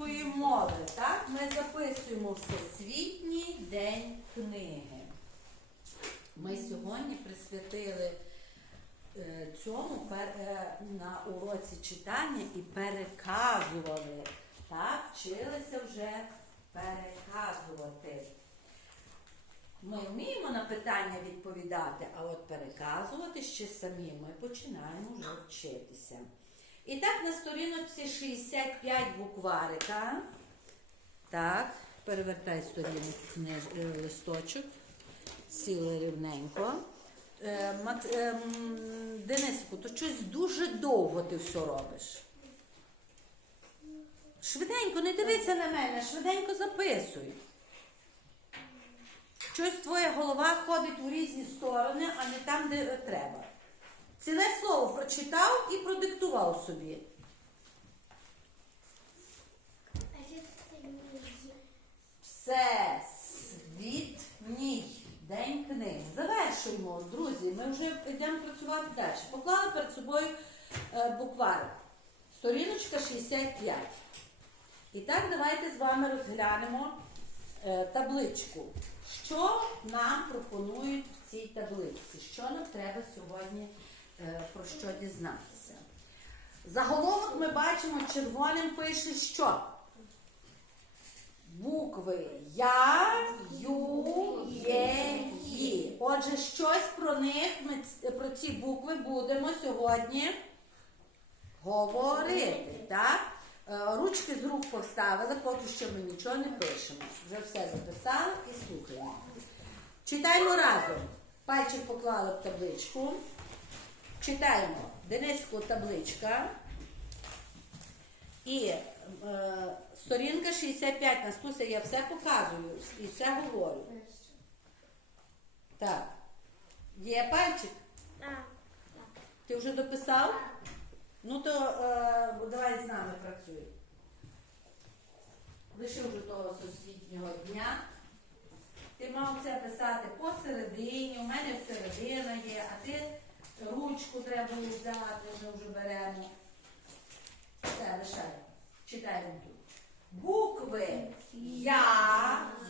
української мови. Так, ми записуємо Всесвітній день книги. Ми сьогодні присвятили е, цьому е, на уроці читання і переказували. Так, вчилися вже переказувати. Ми вміємо на питання відповідати, а от переказувати ще самі ми починаємо вже вчитися. І так, на сторіночці 65 букварика. Так, перевертай сторінок книж... е, листочок. Сіли рівненько. Е, е, м, Дениску, то щось дуже довго ти все робиш. Швиденько, не дивися на мене, швиденько записуй. Щось твоя голова ходить у різні сторони, а не там, де треба. Ціле слово прочитав і продиктував собі. Всесвітній день книги. Завершуємо, друзі. Ми вже йдемо працювати далі. Поклали перед собою е, букварик. Сторіночка 65. І так, давайте з вами розглянемо е, табличку. Що нам пропонують в цій табличці? Що нам треба сьогодні про що дізнатися? Заголовок ми бачимо, червоним пише що? Букви Я, Ю, Є, Ї. Отже, щось про них, ми про ці букви будемо сьогодні говорити. Так? Е, Ручки з рук поставили, поки що ми нічого не пишемо. Вже все записали і слухаємо. Читаємо разом. Пальчик поклали в табличку. Читаємо. Дениску табличка. І е, сторінка 65. Настуся, я все показую і все говорю. Так. Є пальчик? Так. Ти вже дописав? Ну то е, давай з нами працюй. Лишив вже того сусвітнього дня. Ти мав це писати посередині, у мене середина є, а ти ручку треба взяти, ми вже беремо. Все, лишай. Читаємо тут. Букви Я,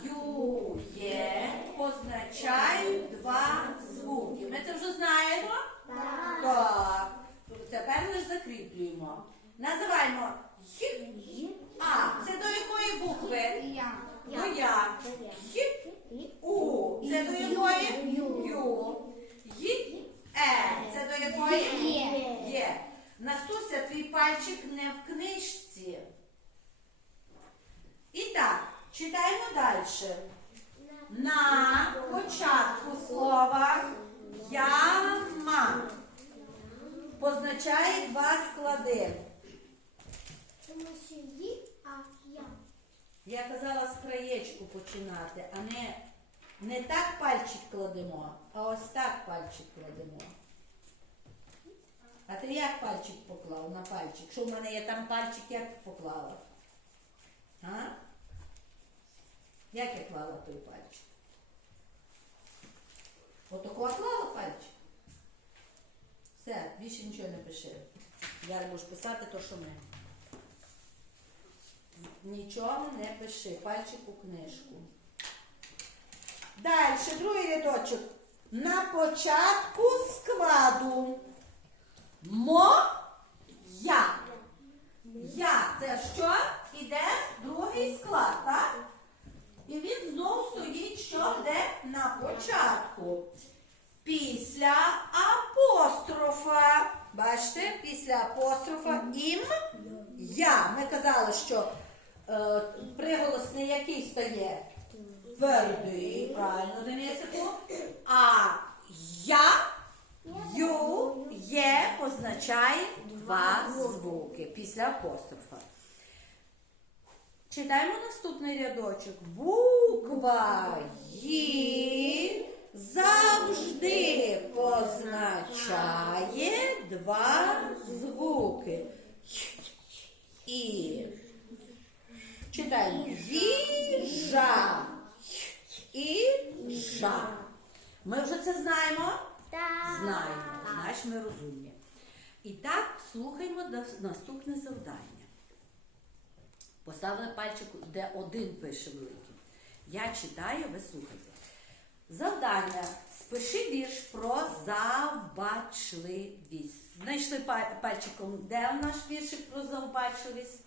Ю, Є позначають два звуки. Ми це вже знаємо? Так. Тепер ми ж закріплюємо. Називаємо Х. А. Це до якої букви? До Я. Х. У. Це до якої? Ю. Й. Е. Це до якої? Є. Настуся, твій пальчик не в книжці. І так, читаємо далі. На початку слова яма позначає два склади. Я казала з краєчку починати, а не, не так пальчик кладемо, а ось так пальчик кладемо. А ти як пальчик поклав на пальчик? Що в мене є там пальчик, як поклала? А? Як я клала той пальчик? Отако клала пальчик? Все, більше нічого не пиши. Зараз будеш писати то, що ми. Нічого не пиши. Пальчик у книжку. Далі, другий рядочок. На початку складу. Мо я. Я це що? Іде другий склад, так? І він знову стоїть, що де на початку. Після апострофа. Бачите, після апострофа ім я. Ми казали, що е, приголосний який стає? Твердий, правильно, Денисику. А я, ю, є позначає два звуки після апострофа. Читаємо наступний рядочок. Буква «Ї» завжди позначає два звуки. І читаємо їжа і жа. Ми вже це знаємо? Знаємо, значить ми розумні. І так, слухаймо наступне завдання. Поставили пальчик, де один пише великий. Я читаю, ви слухайте. Завдання. Спиши вірш про завбачливість. Знайшли пальчиком, де наш віршик про завбачливість?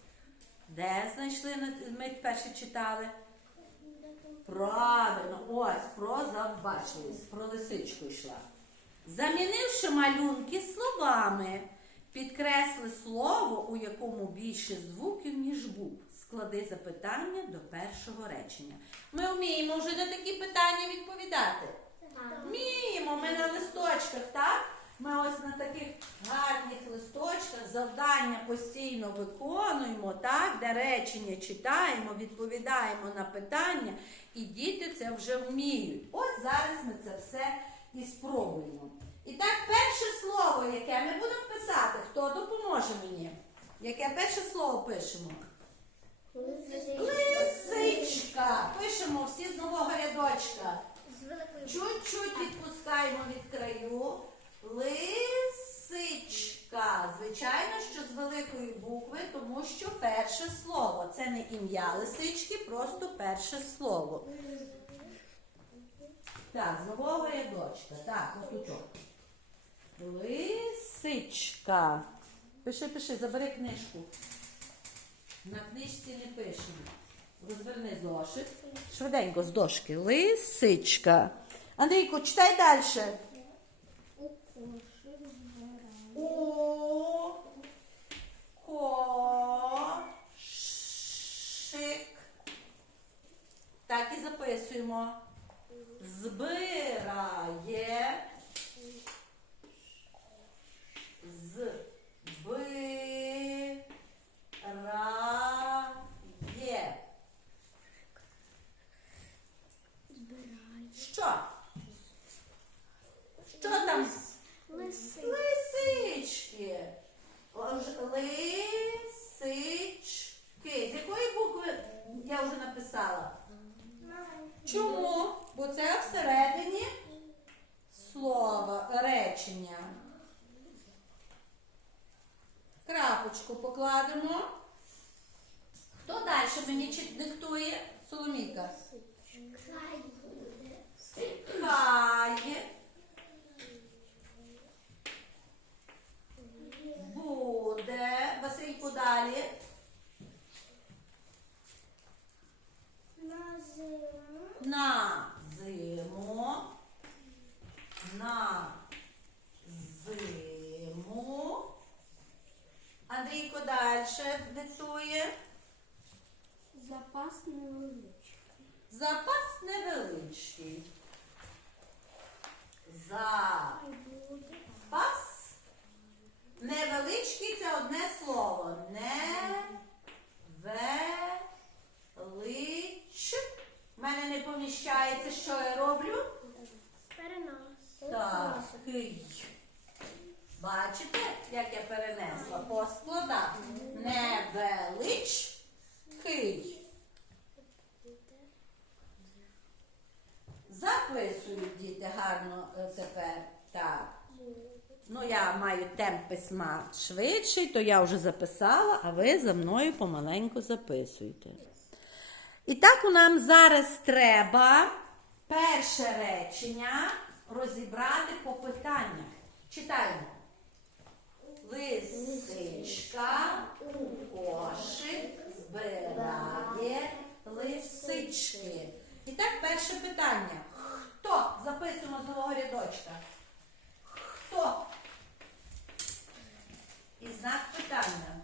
Де знайшли? Ми перше читали. Правильно, ось про завбачливість, про лисичку йшла. Замінивши малюнки словами, підкресли слово, у якому більше звуків, ніж букв. Склади запитання до першого речення. Ми вміємо вже на такі питання відповідати. Вміємо, ми на листочках, так? Ми ось на таких гарних листочках завдання постійно виконуємо, так? де речення читаємо, відповідаємо на питання, і діти це вже вміють. Ось зараз ми це все і спробуємо. І так, перше слово, яке ми будемо писати, хто допоможе мені? Яке перше слово пишемо? Лисичка. Пишемо всі з нового рядочка. Чуть-чуть відпускаємо від краю. Лисичка. Звичайно, що з великої букви, тому що перше слово. Це не ім'я лисички, просто перше слово. Так, з нового рядочка. Так, куточок. Лисичка. Пиши, пиши, забери книжку. На книжці не пишемо. Розверни зошит. Швиденько з дошки. Лисичка. Андрійко, читай далі. Так і записуємо. Збирає. Збирає. Що? Що там? Лисички. Ож- Лисички. З якої букви я вже написала? Чому? Бо це всередині слова, речення. Крапочку покладемо. Хто далі мені чи диктує? Соломіка. Хай буде. Васильку далі. На зиму. На зиму. Андрійко далі диктує. Запас невеличкий. Запас невеличкий. Запас невеличкий це одне слово. Невелич. У мене не поміщається, що я роблю. Перенос. Такий. Бачите, як я перенесла по складах? Невеличкий. Записують діти гарно е, тепер. Так. Ну, я маю темп письма швидший, то я вже записала, а ви за мною помаленьку записуйте. І так у нам зараз треба перше речення розібрати по питаннях. Читаємо. Лисичка у кошик збирає лисички. І так, перше питання. Хто? Записуємо з нового рядочка. Хто? І знак питання.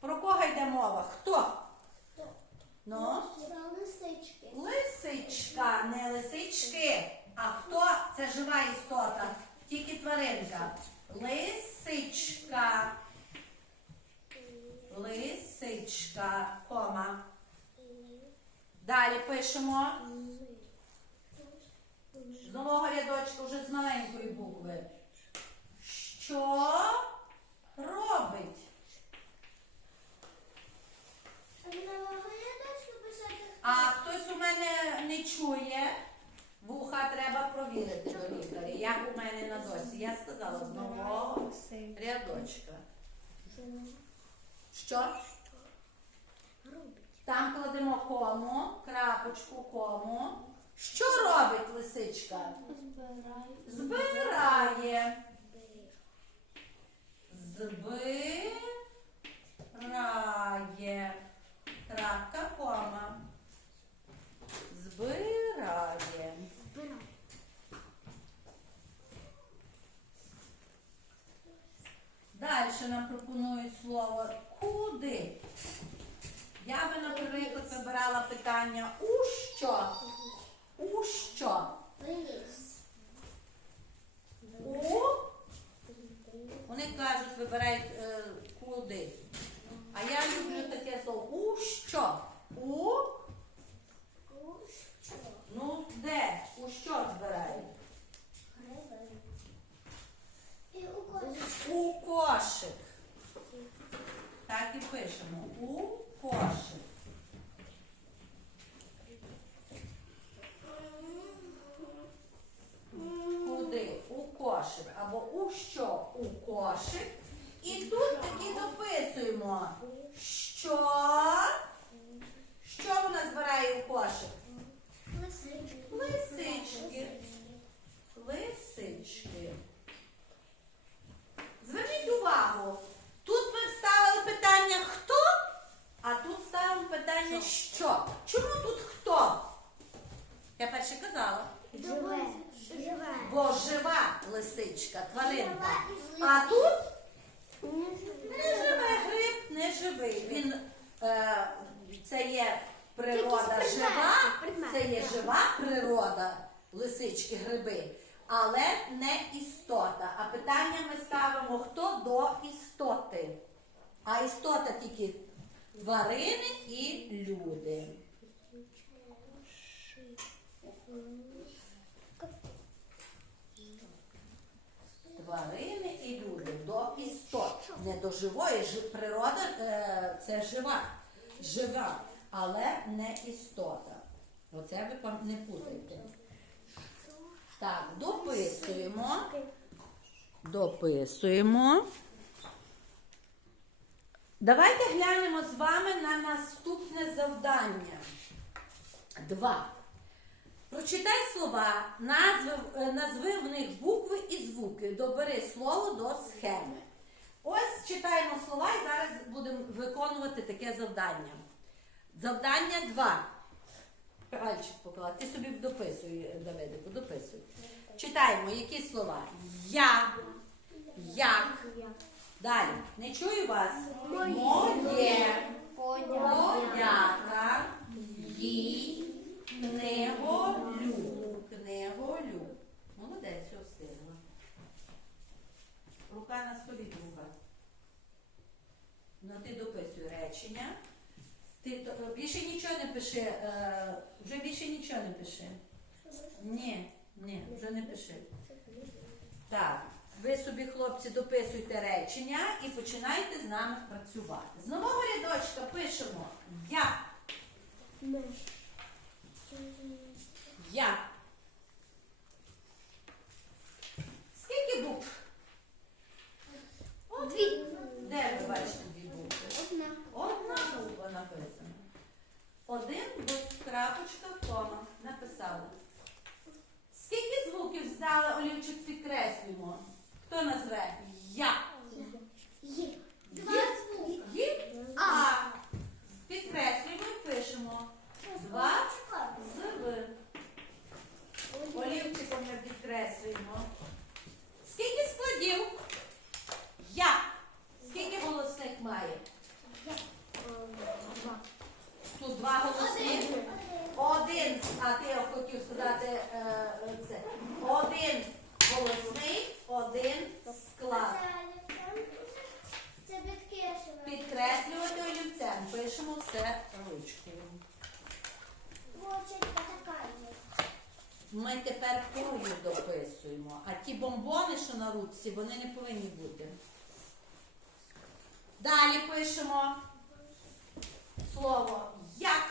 Про кого йде мова? Хто? Ну? Про лисички. Лисичка, не лисички. А хто? Це жива істота, тільки тваринка. Лисичка. Лисичка, кома. Далі пишемо з нового рядочка вже з маленької букви. Що робить? А ви не могли дочку писати? А хтось у мене не чує. Вуха треба провірити до лікаря. Як у мене на досі? Я сказала з нового рядочка. Що? Там кому, крапочку кому. Що робить лисичка? Збирає. Збирає. Крапка, кома. Збирає. Далі нам пропонують слово куди. Я би, наприклад, вибирала питання у що? У що? У вони кажуть, вибирають е, куди. А я люблю таке слово у що? У ну де? У що збирають? У кошик. Так і пишемо. У кошик. Куди? У кошик. Або у що? У кошик. І тут таки дописуємо. Що? Що вона збирає у кошик? Лисички. Лисички. Зверніть увагу. Тут ми вставили питання хто, а тут ставимо питання що. Чому тут хто? Я перше казала. Живе. Живе. Бо жива лисичка, тваринка. А тут не живе гриб, не живий. Він е, це є природа жива, це є жива природа лисички, гриби, але не істота. А питання ми ставимо хто до істоти. А істота тільки тварини і люди. Тварини і люди до істот. Не до живої. Природа е, це жива. Жива, але не істота. Оце ви не путайте. Так, дописуємо. Дописуємо. Давайте глянемо з вами на наступне завдання. Два. Прочитай слова, назви, е, назви в них букви і звуки. Добери слово до схеми. Ось читаємо слова і зараз будемо виконувати таке завдання. Завдання 2. Пальчик поклад. Ти собі дописуй, Давидику, дописуй. Читаємо, які слова. Я, як. Далі. Не чую вас. Моє. Подяка. Їй. Книголю. Книголю. Молодець, все встигла. Рука на столі друга. Ну ти дописуй речення. Ти то- більше нічого не пиши. е, вже більше нічого не пиши. Ні, ні, вже не пиши. Так, ви собі, хлопці, дописуйте речення і починайте з нами працювати. З нового рядочка пишемо я. Я. Скільки букв? Дві. Де ви бачите дві букви? Одна. Одна буква написана. Один букв, крапочка, кома. Написали. Скільки звуків здали олівчик підкреслюємо? Хто назве? Я. Є. Є? Є? А. Підкреслюємо і пишемо. Два з В. Ми підкреслюємо. Скільки складів? Я. Скільки голосних має? Тут два голосні. Один, а ти я хотів сказати е, це. Один голосний, один склад. Це підкреслювати. Підкреслювати олівцем. Пишемо все ручкою. Є. Ми тепер кою дописуємо, а ті бомбони, що на ручці, вони не повинні бути. Далі пишемо слово як.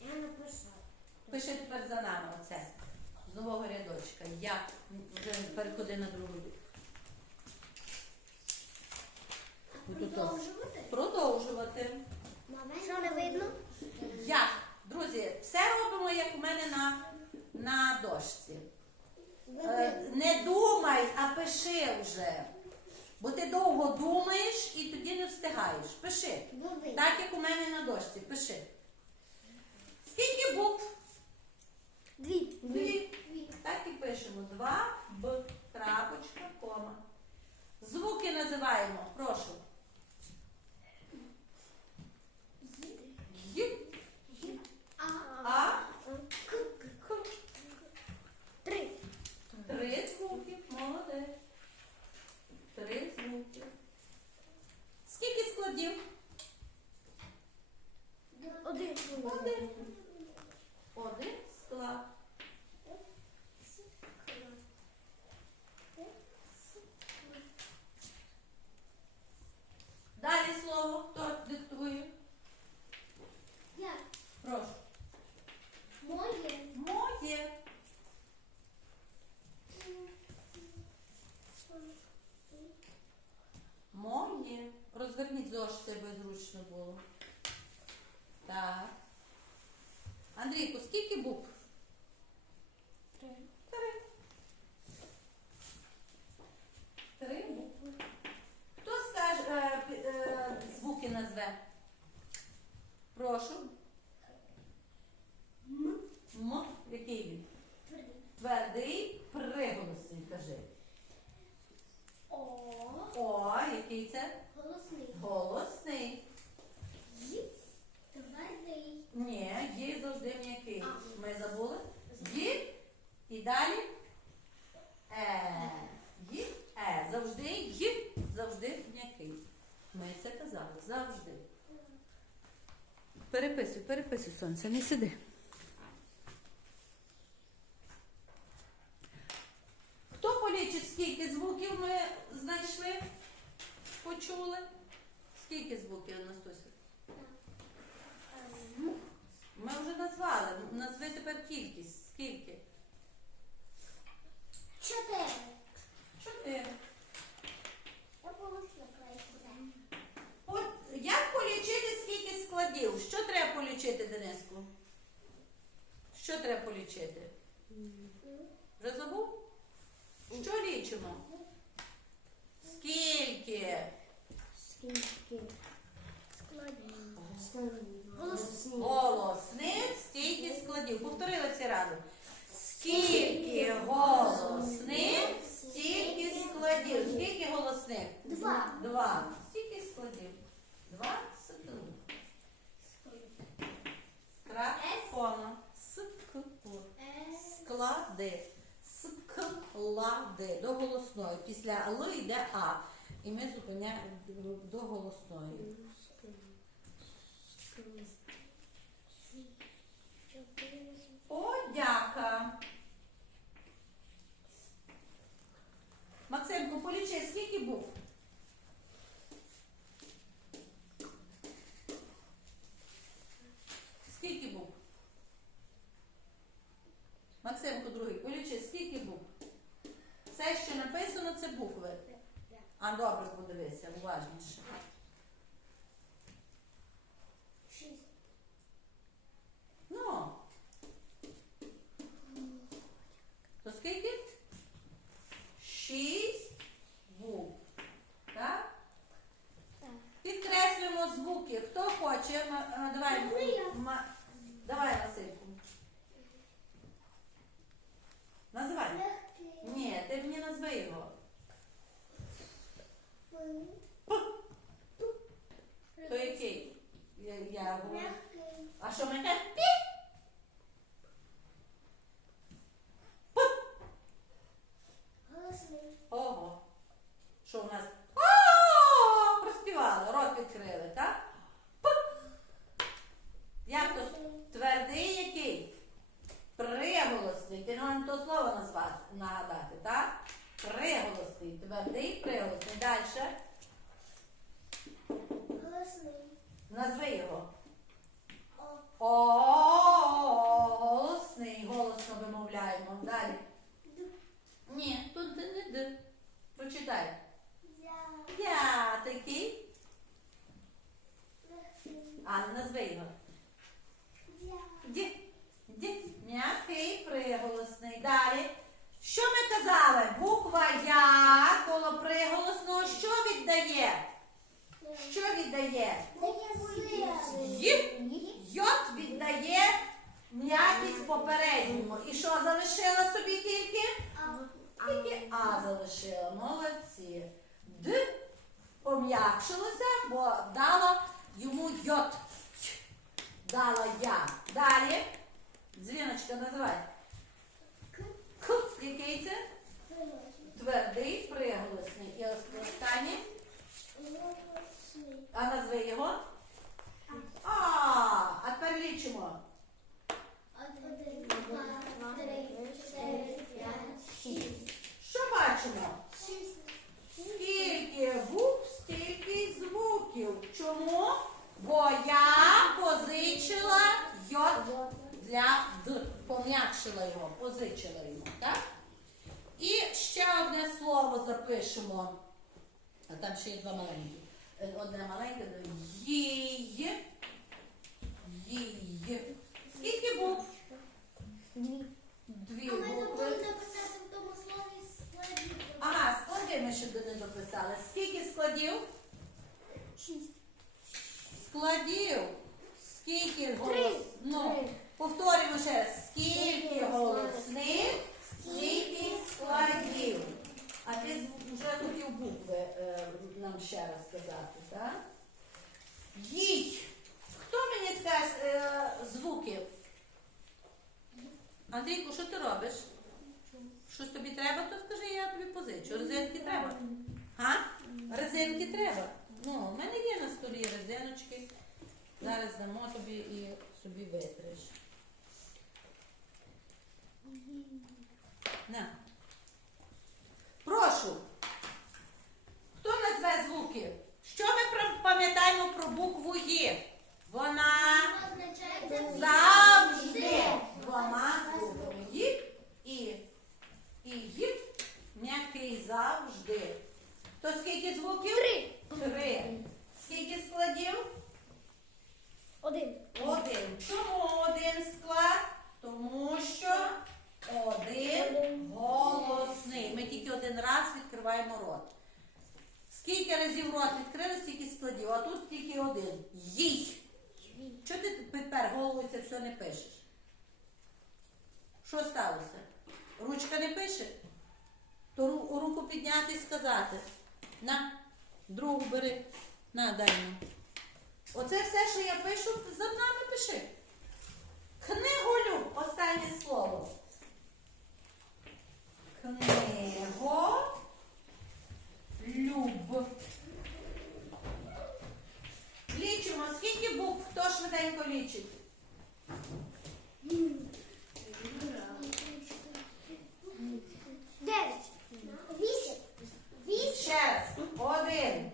Я написала. Пиши тепер за нами оце. З нового рядочка. Як. Вже переходи на другу. Тут. Продовжувати? Що не видно? Як? Друзі, все робимо, як у мене на, на дошці. Е, не думай, а пиши вже. Бо ти довго думаєш і тоді не встигаєш. Пиши. Так, як у мене на дошці. Пиши. Скільки букв? Дві. Дві. Так і пишемо. Два, Б, крапочка, кома. Звуки називаємо. Прошу. А. А, К. К. Три. Три звуки. Молодець. Три звуки. Скільки складів? Один. Один. Один склад. Далі слово. Хто диктує? Я. Прошу. Моє. Моє. Моє. Розверніть зошити, аби зручно було. Так. Андрійку, скільки букв? Три. Три. Три букви. Хто скаже, е, пі- е, звуки назве? Прошу. М. М. Який він? Три. Твердий, приголосний, кажи. О. О, який це? Голосний. Голосний. Й. Твердий. Ні, є завжди м'який. Ми забули? Ї. І далі. Е. Ї. Е. Завжди й. Завжди м'який. Ми це казали. Завжди. Переписуй, переписуй, сонце, не сиди. Хто полічить, скільки звуків ми знайшли? Почули? Скільки звуків, Анастасія? Ми вже назвали. Назви тепер кількість. Скільки? Чотири. Чотири. От як полічити скільки складів? Що треба полічити, Дениску? Що треба полічити? Вже забув? Що лічимо? Скільки? Скільки? Складів. Голосний. Голосних стільки складів. Повторили всі разом. Скільки голосних, стільки складів. Скільки голосних? Два. Два. Скільки складів? Два складів. Крапона. Скл. Склади. Склади. До голосної. Після Л йде А. І ми зупиняємо до голосної. Подяка. Залишила. Молодці. Д пом'якшилося, бо дала йому йот. Дала я. Далі. Дзвіночка називай. К. Який це? Твердий, приголосний. І останній. А назви його. А, а тепер лічимо. Що бачимо? Скільки букв, стільки звуків. Чому? Бо я позичила йод для Д. Пом'якшила його, позичила його, так? І ще одне слово запишемо. А там ще є два маленькі. Е, Одне маленьке. Їй. Їй. Скільки букв? Дві букви. Ага, склади ми ще не дописали. Скільки складів? Шість. Складів. Скільки голосних? Ну, повторюємо ще раз. Скільки голосних, скільки складів. А ти вже хотів букви е, нам ще раз сказати, так? Їй. Хто мені скаже е, звуки? Андрійку, що ти робиш? Щось тобі треба, то скажи, я тобі позичу. Резинки треба. Га? Резинки треба. Ну, в мене є на столі резиночки. Зараз дамо тобі і собі витриш. На. Прошу. Хто назве звуки? Що ми про- пам'ятаємо про букву Є? Вона завжди двома звуками. Ї і, і ї м'який завжди. То скільки звуків? Три. Три. Скільки складів? Один. Один. Чому один склад? Тому що один голосний. Ми тільки один раз відкриваємо рот. Скільки разів рот відкрили, стільки складів, а тут тільки один. Їй. Чого ти тепер головою це все не пишеш? Що сталося? Ручка не пише? То руку підняти і сказати. На, другу бери. На, дай мені. Оце все, що я пишу, за нами пиши. Книголюб, останнє слово. Книго. Люб. Лічимо, скільки букв, хто швиденько лічить? Дев'ять. Вісім. Вісім. Ще раз. Один.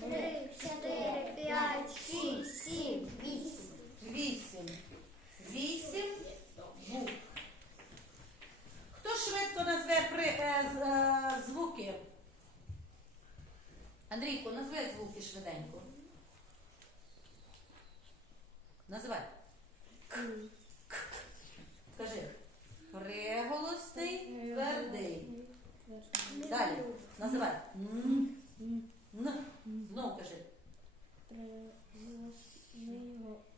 Три, чотири, п'ять, шість, сім, вісім. Вісім. Вісім букв. Хто швидко назве при, е, з- е, звуки? Андрійко, назви звуки швиденько. Називай. К. К. Скажи. Приголосний, твердий. Далі. Називай. Н. Н. Знову кажи.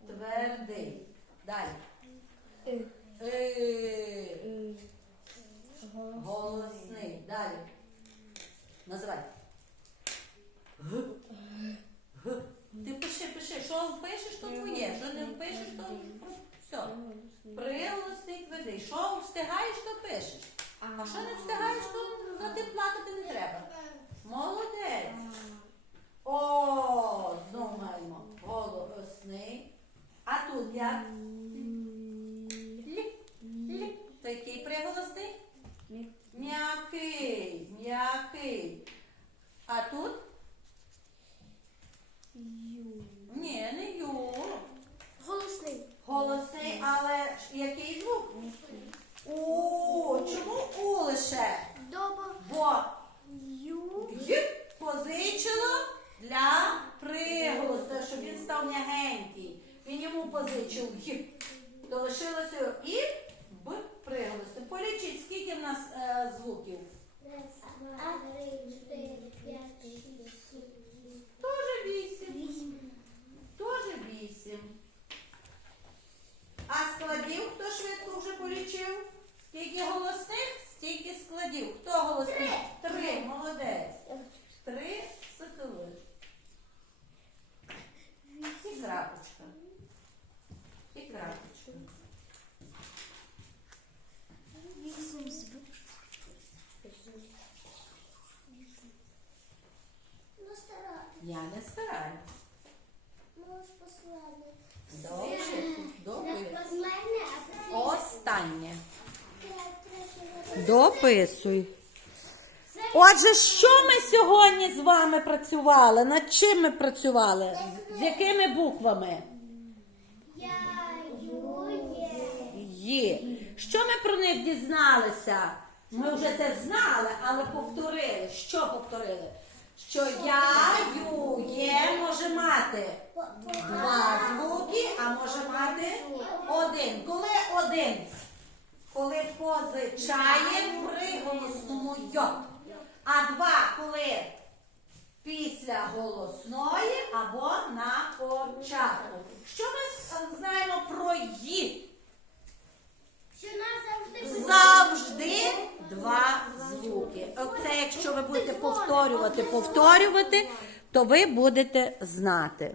Твердий. Далі. Е. Голосний. Далі. Називай. Г. Г. Ти пиши, пиши. Що пишеш, то твоє. Що не пишеш, то все. Приголосний твердий. Що встигаєш, то пишеш. А що не встигаєш, то за ти плакати не треба. Молодець. О, знову маємо голосний. А тут як? Лі. Лі. То який приголосний? М'який. М'який. А тут? Ні, не ю. Голосний. Голосний, але ж який звук? У. Чому у лише? Доба. Бо Ю. Й позичило для приголосу, щоб він став м'ягенький. Він йому позичив Й. То лишилося і Б приголосу. Полічіть, скільки в нас е, звуків? включив. Скільки голосних, стільки складів. Хто голосний? Три. Три. Молодець. Три соколи. І крапочка. І крапочка. Ну, Вісім Я не стараюсь. Можеш послабити. Добре. Добре. Останнє. Дописуй. Отже, що ми сьогодні з вами працювали? Над чим ми працювали? З якими буквами? Я, є. Є. Що ми про них дізналися? Ми вже це знали, але повторили. Що повторили? Що я, ю, є може мати два звуки, а може мати один. Коли один? Коли позичає при голосному йо. А два, коли після голосної або на початку. Що ми знаємо про ї? Що нас завжди Завжди два звуки. Оце, якщо ви будете повторювати, повторювати, то ви будете знати.